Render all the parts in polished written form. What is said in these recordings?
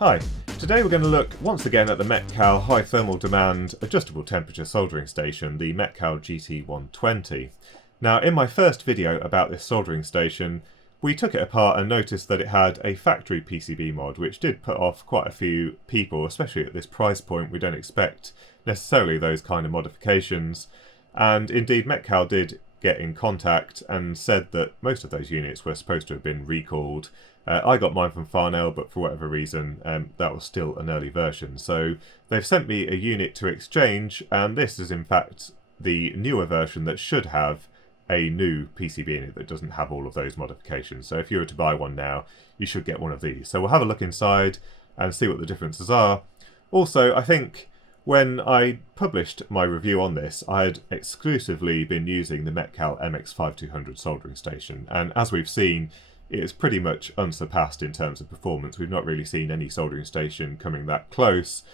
Hi, today we're going to look once again at the Metcal high thermal demand adjustable temperature soldering station, the Metcal GT120. Now in my first video about this soldering station, we took it apart and noticed that it had a factory PCB mod, which did put off quite a few people, especially at this price point. We don't expect necessarily those kind of modifications, and indeed Metcal did get in contact and said that most of those units were supposed to have been recalled. I got mine from Farnell, but for whatever reason that was still an early version. So they've sent me a unit to exchange, and this is in fact the newer version that should have a new PCB in it that doesn't have all of those modifications. So if you were to buy one now, you should get one of these. So we'll have a look inside and see what the differences are. Also, I think when I published my review on this, I had exclusively been using the Metcal MX5200 soldering station, and as we've seen, it is pretty much unsurpassed in terms of performance. We've not really seen any soldering station coming that close,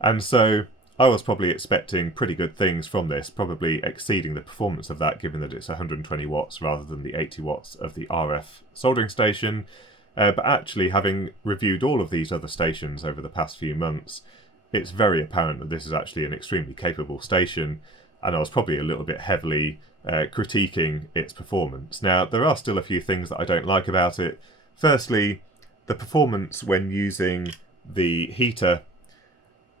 and so I was probably expecting pretty good things from this, probably exceeding the performance of that, given that it's 120 watts rather than the 80 watts of the RF soldering station. But actually, having reviewed all of these other stations over the past few months, it's very apparent that this is actually an extremely capable station, and I was probably a little bit heavily critiquing its performance. Now, there are still a few things that I don't like about it. Firstly, the performance when using the heater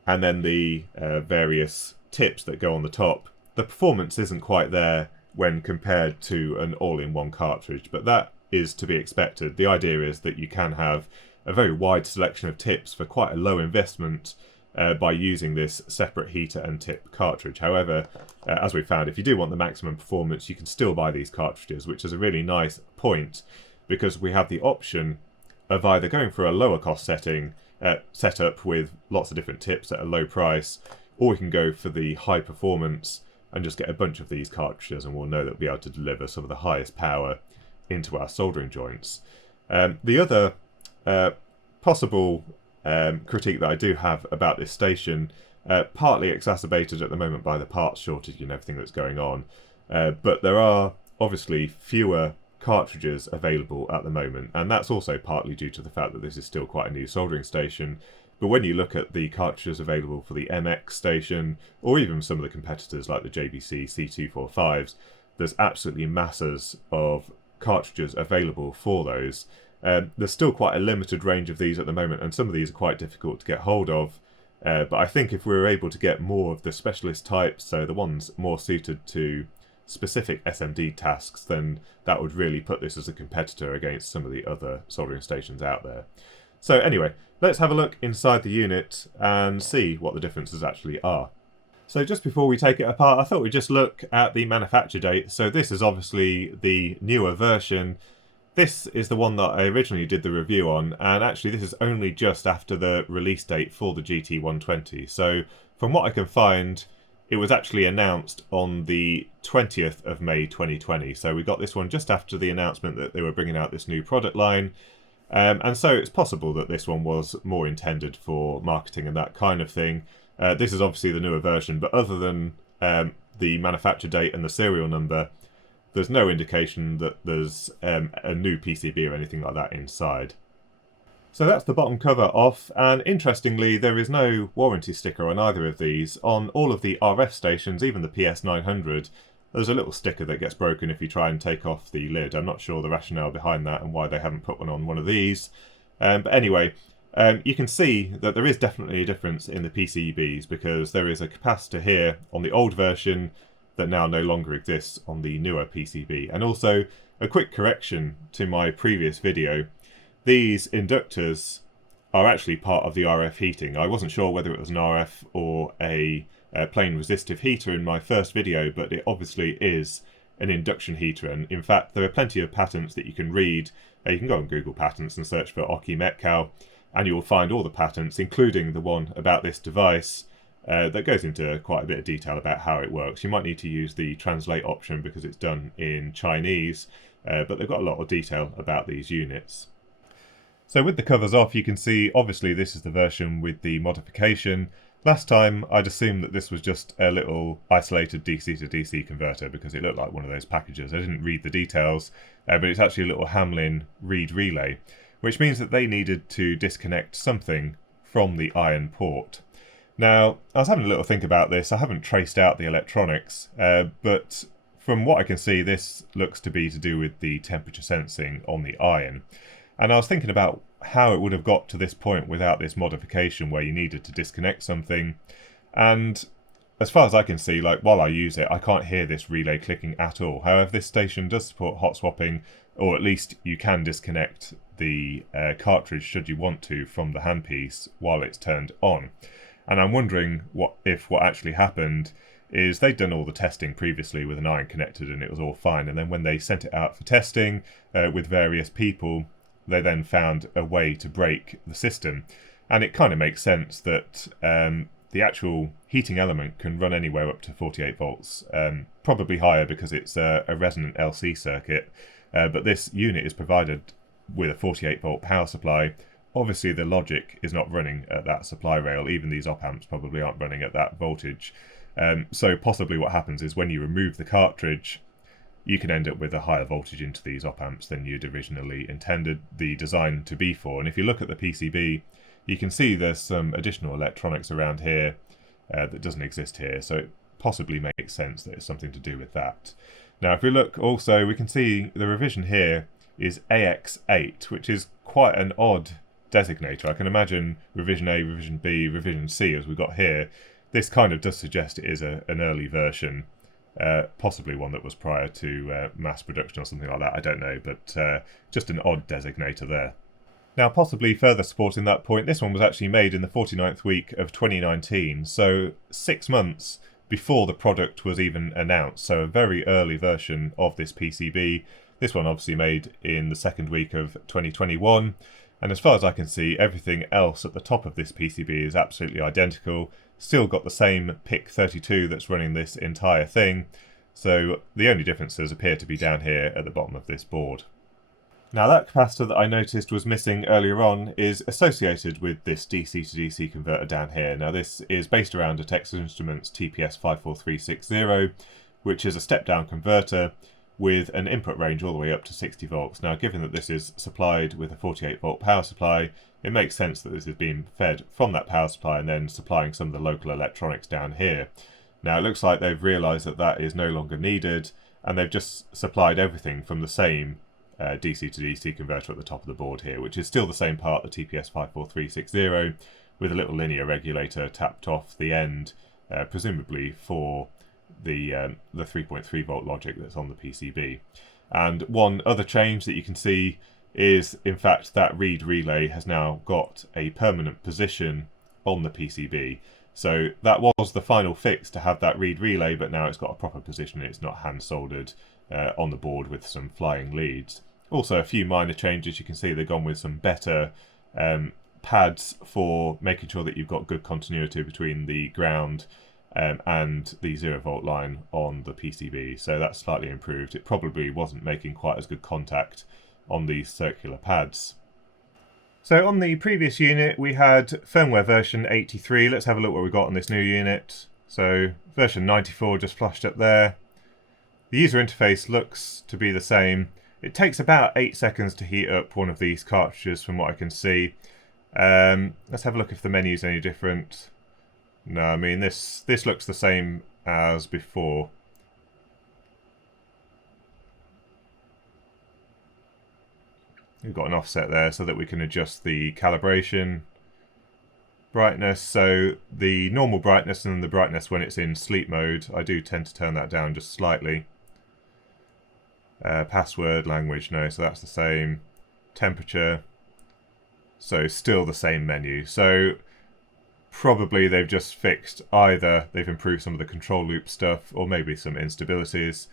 and then the various tips that go on the top. The performance isn't quite there when compared to an all-in-one cartridge, but that is to be expected. The idea is that you can have a very wide selection of tips for quite a low investment by using this separate heater and tip cartridge. However, as we found, if you do want the maximum performance, you can still buy these cartridges, which is a really nice point, because we have the option of either going for a lower cost setup with lots of different tips at a low price, or we can go for the high performance and just get a bunch of these cartridges, and we'll know that we'll be able to deliver some of the highest power into our soldering joints. The other possible critique that I do have about this station, partly exacerbated at the moment by the parts shortage and everything that's going on, but there are obviously fewer cartridges available at the moment, and that's also partly due to the fact that this is still quite a new soldering station. But when you look at the cartridges available for the MX station, or even some of the competitors like the JBC C245s, there's absolutely masses of cartridges available for those. There's still quite a limited range of these at the moment, and some of these are quite difficult to get hold of. But I think if we were able to get more of the specialist types, so the ones more suited to specific SMD tasks, then that would really put this as a competitor against some of the other soldering stations out there. So anyway, let's have a look inside the unit and see what the differences actually are. So just before we take it apart, I thought we'd just look at the manufacture date. So this is obviously the newer version. This is the one that I originally did the review on, and actually this is only just after the release date for the GT120. So from what I can find, it was actually announced on the 20th of May 2020. So we got this one just after the announcement that they were bringing out this new product line. And so it's possible that this one was more intended for marketing and that kind of thing. This is obviously the newer version, but other than the manufacture date and the serial number, there's no indication that there's a new PCB or anything like that inside. So that's the bottom cover off, and interestingly there is no warranty sticker on either of these. On all of the RF stations, even the PS900, there's a little sticker that gets broken if you try and take off the lid. I'm not sure the rationale behind that and why they haven't put one of these. But anyway, you can see that there is definitely a difference in the PCBs, because there is a capacitor here on the old version that now no longer exists on the newer PCB. And also, a quick correction to my previous video, these inductors are actually part of the RF heating. I wasn't sure whether it was an RF or a plain resistive heater in my first video, but it obviously is an induction heater, and in fact there are plenty of patents that you can read. You can go on Google Patents and search for Oki Metcal, and you will find all the patents, including the one about this device, that goes into quite a bit of detail about how it works. You might need to use the translate option because it's done in Chinese, but they've got a lot of detail about these units. So with the covers off, you can see obviously this is the version with the modification. Last time I'd assumed that this was just a little isolated DC to DC converter because it looked like one of those packages. I didn't read the details, but it's actually a little Hamlin read relay, which means that they needed to disconnect something from the iron port. Now, I was having a little think about this. I haven't traced out the electronics, but from what I can see, this looks to be to do with the temperature sensing on the iron. And I was thinking about how it would have got to this point without this modification where you needed to disconnect something. And as far as I can see, like while I use it, I can't hear this relay clicking at all. However, this station does support hot swapping, or at least you can disconnect the cartridge should you want to from the handpiece while it's turned on. And I'm wondering what actually happened is they'd done all the testing previously with an iron connected and it was all fine. And then when they sent it out for testing with various people, they then found a way to break the system. And it kind of makes sense that the actual heating element can run anywhere up to 48 volts, probably higher because it's a resonant LC circuit. But this unit is provided with a 48 volt power supply. Obviously the logic is not running at that supply rail. Even these op amps probably aren't running at that voltage. So possibly what happens is when you remove the cartridge, you can end up with a higher voltage into these op amps than you'd originally intended the design to be for. And if you look at the PCB, you can see there's some additional electronics around here that doesn't exist here. So it possibly makes sense that it's something to do with that. Now if we look also, we can see the revision here is AX8, which is quite an odd designator. I can imagine revision A, revision B, revision C as we got here. This kind of does suggest it is an early version, possibly one that was prior to mass production or something like that, I don't know, but just an odd designator there. Now possibly further supporting that point, this one was actually made in the 49th week of 2019, so 6 months before the product was even announced, so a very early version of this PCB. This one obviously made in the 2nd week of 2021. And as far as I can see, everything else at the top of this PCB is absolutely identical. Still got the same PIC 32 that's running this entire thing. So the only differences appear to be down here at the bottom of this board. Now that capacitor that I noticed was missing earlier on is associated with this DC to DC converter down here. Now this is based around a Texas Instruments TPS 54360, which is a step-down converter with an input range all the way up to 60 volts. Now given that this is supplied with a 48 volt power supply, it makes sense that this is being fed from that power supply and then supplying some of the local electronics down here. Now it looks like they've realised that that is no longer needed and they've just supplied everything from the same DC to DC converter at the top of the board here, which is still the same part, the TPS 54360, with a little linear regulator tapped off the end, presumably for the 3.3 volt logic that's on the PCB. And one other change that you can see is in fact that read relay has now got a permanent position on the PCB. So that was the final fix, to have that read relay, but now it's got a proper position. It's not hand soldered on the board with some flying leads. Also a few minor changes. You can see they've gone with some better pads for making sure that you've got good continuity between the ground and the 0 volt line on the PCB, so that's slightly improved. It probably wasn't making quite as good contact on these circular pads. So on the previous unit we had firmware version 83. Let's have a look what we got on this new unit. So version 94 just flashed up there. The user interface looks to be the same. It takes about 8 seconds to heat up one of these cartridges from what I can see. Let's have a look if the menu's any different. No, I mean this looks the same as before. We've got an offset there so that we can adjust the calibration. Brightness, so the normal brightness and the brightness when it's in sleep mode, I do tend to turn that down just slightly. Password, language, no, so that's the same. Temperature, so still the same menu. So probably they've just fixed, either they've improved some of the control loop stuff or maybe some instabilities.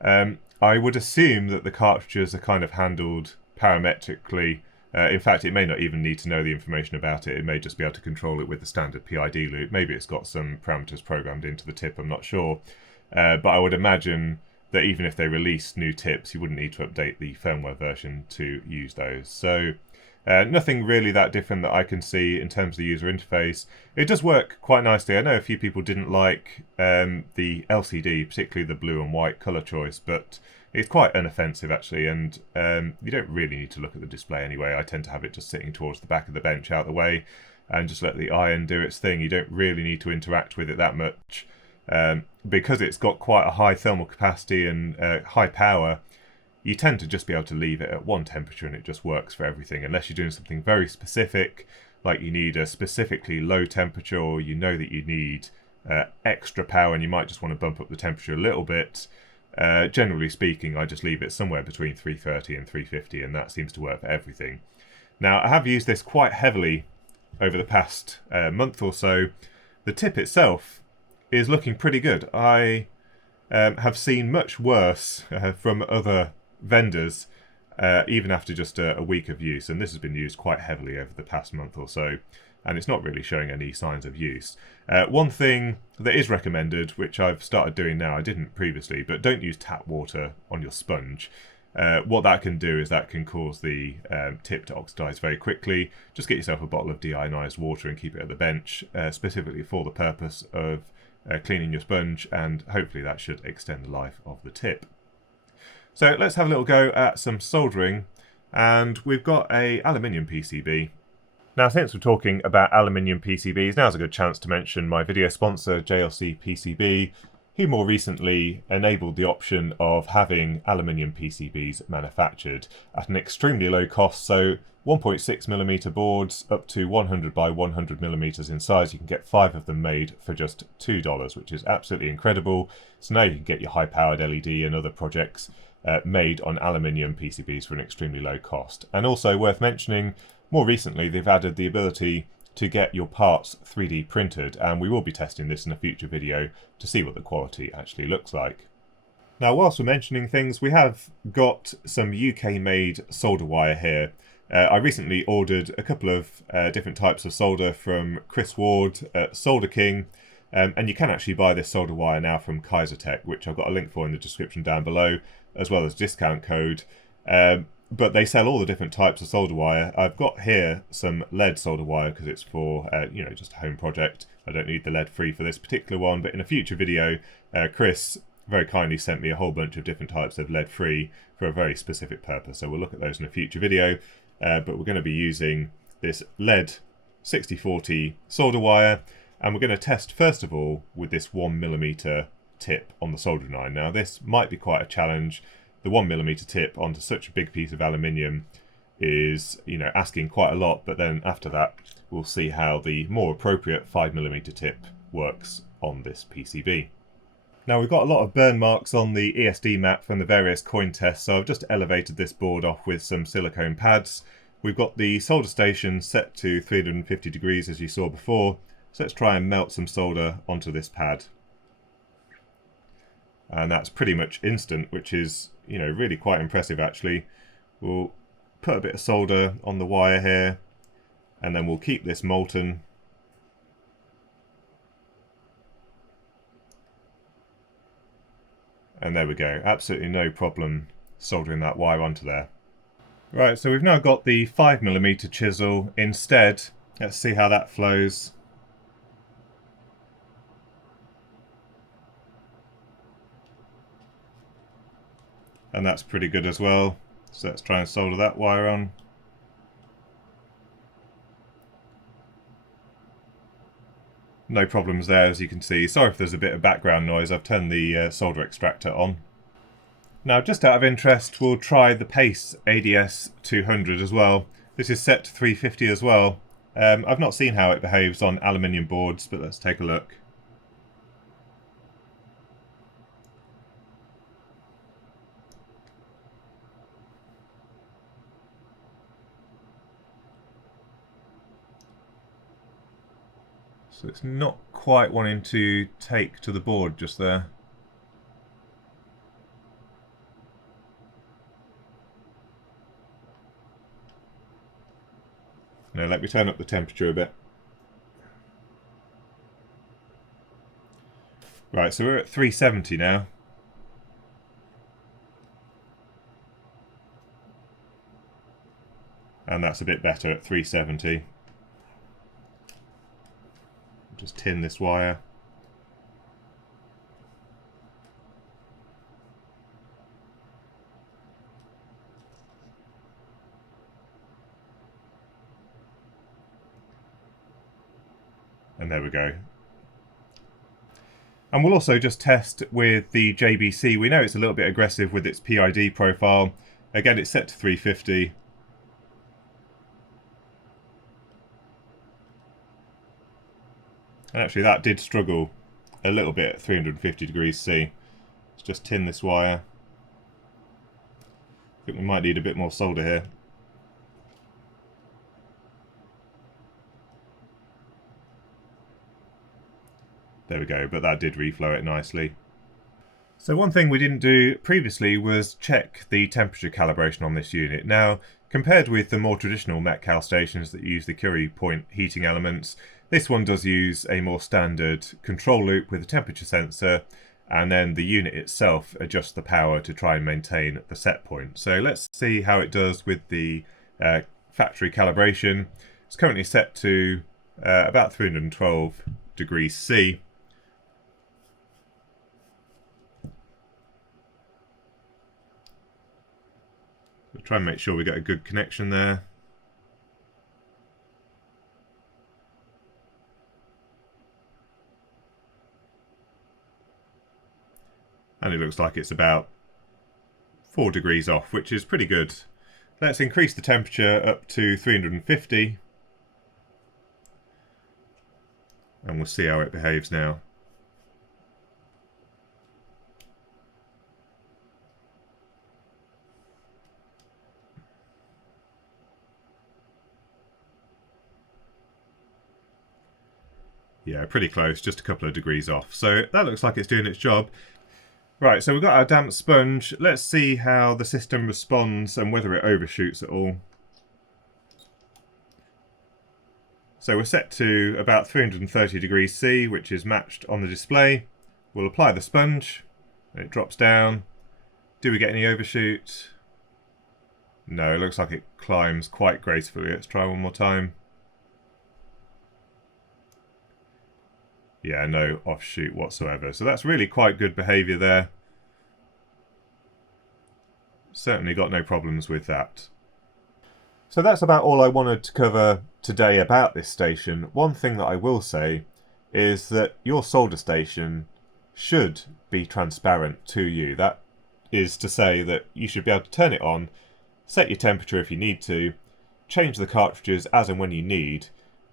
I would assume that the cartridges are kind of handled parametrically. In fact, it may not even need to know the information about it. It may just be able to control it with the standard PID loop. Maybe it's got some parameters programmed into the tip, I'm not sure. But I would imagine that even if they release new tips, you wouldn't need to update the firmware version to use those. So nothing really that different that I can see in terms of the user interface. It does work quite nicely. I know a few people didn't like the LCD, particularly the blue and white colour choice, but it's quite inoffensive actually, and you don't really need to look at the display anyway. I tend to have it just sitting towards the back of the bench out the way. and just let the iron do its thing. You don't really need to interact with it that much. Because it's got quite a high thermal capacity and high power, you tend to just be able to leave it at one temperature and it just works for everything, unless you're doing something very specific, like you need a specifically low temperature, or you know that you need extra power and you might just want to bump up the temperature a little bit. Generally speaking, I just leave it somewhere between 330 and 350, and that seems to work for everything. Now, I have used this quite heavily over the past month or so. The tip itself is looking pretty good. I have seen much worse from other vendors, even after just a week of use, and this has been used quite heavily over the past month or so, and it's not really showing any signs of use. One thing that is recommended, which I've started doing now, I didn't previously, but don't use tap water on your sponge. What that can do is that can cause the tip to oxidize very quickly. Just get yourself a bottle of deionized water and keep it at the bench, specifically for the purpose of cleaning your sponge, and hopefully that should extend the life of the tip. So let's have a little go at some soldering, and we've got a aluminium PCB. Now, since we're talking about aluminium PCBs, now's a good chance to mention my video sponsor, JLCPCB, who more recently enabled the option of having aluminium PCBs manufactured at an extremely low cost. So 1.6mm boards up to 100 by 100mm in size. You can get 5 of them made for just $2, which is absolutely incredible. So now you can get your high-powered LED and other projects made on aluminium PCBs for an extremely low cost. And also worth mentioning, more recently they've added the ability to get your parts 3D printed, and we will be testing this in a future video to see what the quality actually looks like. Now, whilst we're mentioning things, we have got some UK-made solder wire here. I recently ordered a couple of different types of solder from Chris Ward at Solder King, and you can actually buy this solder wire now from Kaisertech, which I've got a link for in the description down below, as well as discount code. But they sell all the different types of solder wire. I've got here some lead solder wire because it's for, just a home project. I don't need the lead free for this particular one, but in a future video, Chris very kindly sent me a whole bunch of different types of lead free for a very specific purpose. So we'll look at those in a future video, but we're going to be using this lead 6040 solder wire, and we're going to test first of all with this 1mm tip on the soldering iron. Now, this might be quite a challenge. The 1mm tip onto such a big piece of aluminium is, asking quite a lot, but then after that we'll see how the more appropriate 5mm tip works on this PCB. Now, we've got a lot of burn marks on the ESD map from the various coin tests, so I've just elevated this board off with some silicone pads. We've got the solder station set to 350 degrees as you saw before, so let's try and melt some solder onto this pad. And that's pretty much instant, which is, really quite impressive actually. We'll put a bit of solder on the wire here, and then we'll keep this molten. And there we go, absolutely no problem soldering that wire onto there. Right, so we've now got the 5mm chisel instead. Let's see how that flows. And that's pretty good as well. So let's try and solder that wire on. No problems there, as you can see. Sorry if there's a bit of background noise. I've turned the solder extractor on. Now, just out of interest, we'll try the Pace ADS 200 as well. This is set to 350 as well. I've not seen how it behaves on aluminium boards, but let's take a look. So it's not quite wanting to take to the board just there. Now let me turn up the temperature a bit. Right, so we're at 370 now. And that's a bit better at 370. Just tin this wire. And there we go. And we'll also just test with the JBC. We know it's a little bit aggressive with its PID profile. Again, it's set to 350. And actually that did struggle a little bit at 350 degrees C. Let's just tin this wire. I think we might need a bit more solder here. There we go, but that did reflow it nicely. So one thing we didn't do previously was check the temperature calibration on this unit. Now, compared with the more traditional Metcal stations that use the Curie point heating elements, this one does use a more standard control loop with a temperature sensor, and then the unit itself adjusts the power to try and maintain the set point. So let's see how it does with the factory calibration. It's currently set to about 312 degrees C. We'll try and make sure we get a good connection there. And it looks like it's about 4 degrees off, which is pretty good. Let's increase the temperature up to 350. And we'll see how it behaves now. Yeah, pretty close, just a couple of degrees off. So that looks like it's doing its job. Right, so we've got our damp sponge. Let's see how the system responds and whether it overshoots at all. So we're set to about 330 degrees C, which is matched on the display. We'll apply the sponge, and it drops down. Do we get any overshoot? No, it looks like it climbs quite gracefully. Let's try one more time. Yeah, no offshoot whatsoever. So that's really quite good behaviour there. Certainly got no problems with that. So that's about all I wanted to cover today about this station. One thing that I will say is that your solder station should be transparent to you. That is to say that you should be able to turn it on, set your temperature if you need to, change the cartridges as and when you need,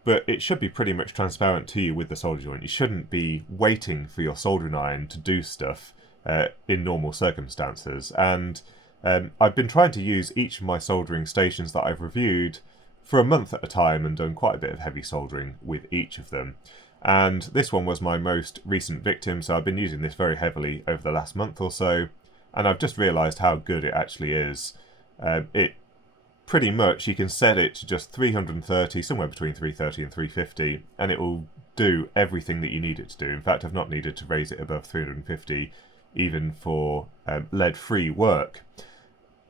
but it should be pretty much transparent to you with the solder joint. You shouldn't be waiting for your soldering iron to do stuff in normal circumstances. And I've been trying to use each of my soldering stations that I've reviewed for a month at a time and done quite a bit of heavy soldering with each of them. And this one was my most recent victim, so I've been using this very heavily over the last month or so, and I've just realised how good it actually is. It pretty much, you can set it to just 330, somewhere between 330 and 350, and it will do everything that you need it to do. In fact, I've not needed to raise it above 350 even for lead-free work.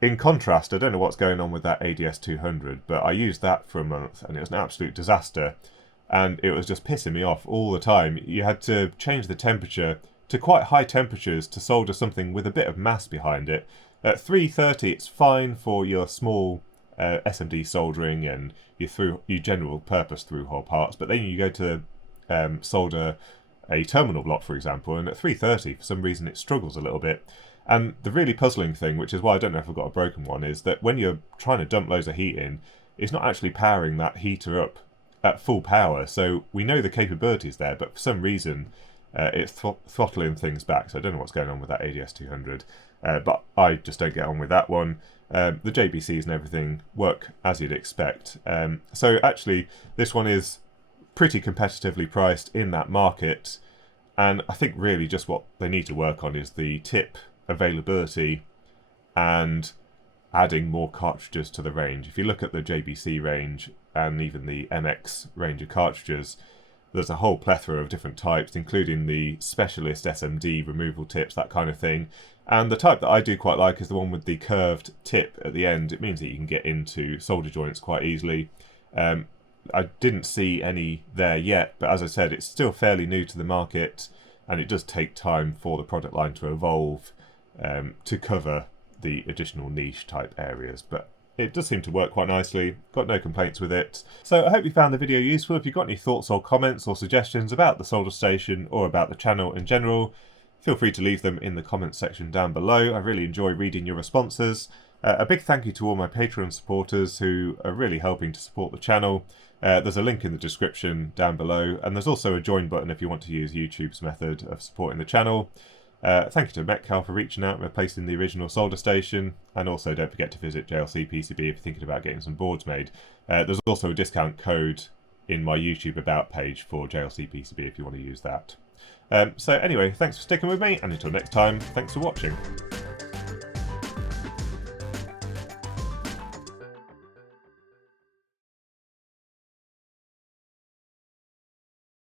In contrast, I don't know what's going on with that ADS200, but I used that for a month and it was an absolute disaster, and it was just pissing me off all the time. You had to change the temperature to quite high temperatures to solder something with a bit of mass behind it. At 330 it's fine for your small SMD soldering and your general purpose through-hole parts, but then you go to solder a terminal block, for example, and at 330 for some reason it struggles a little bit. And the really puzzling thing, which is why I don't know if I've got a broken one, is that when you're trying to dump loads of heat in, it's not actually powering that heater up at full power. So we know the capability's there, but for some reason it's throttling things back. So I don't know what's going on with that ADS200, but I just don't get on with that one. The JBCs and everything work as you'd expect. So actually this one is pretty competitively priced in that market, and I think really just what they need to work on is the tip availability and adding more cartridges to the range. If you look at the JBC range and even the MX range of cartridges, there's a whole plethora of different types, including the specialist SMD removal tips, that kind of thing. And the type that I do quite like is the one with the curved tip at the end. It means that you can get into solder joints quite easily. I didn't see any there yet, but as I said, it's still fairly new to the market, and it does take time for the product line to evolve to cover the additional niche type areas. But it does seem to work quite nicely. Got no complaints with it. So I hope you found the video useful. If you've got any thoughts or comments or suggestions about the solder station or about the channel in general, feel free to leave them in the comments section down below. I really enjoy reading your responses. A big thank you to all my Patreon supporters who are really helping to support the channel. There's a link in the description down below, and there's also a join button if you want to use YouTube's method of supporting the channel. Thank you to Metcal for reaching out and replacing the original solder station, and also don't forget to visit JLCPCB if you're thinking about getting some boards made. There's also a discount code in my YouTube About page for JLCPCB if you want to use that. So anyway, thanks for sticking with me, and until next time, thanks for watching.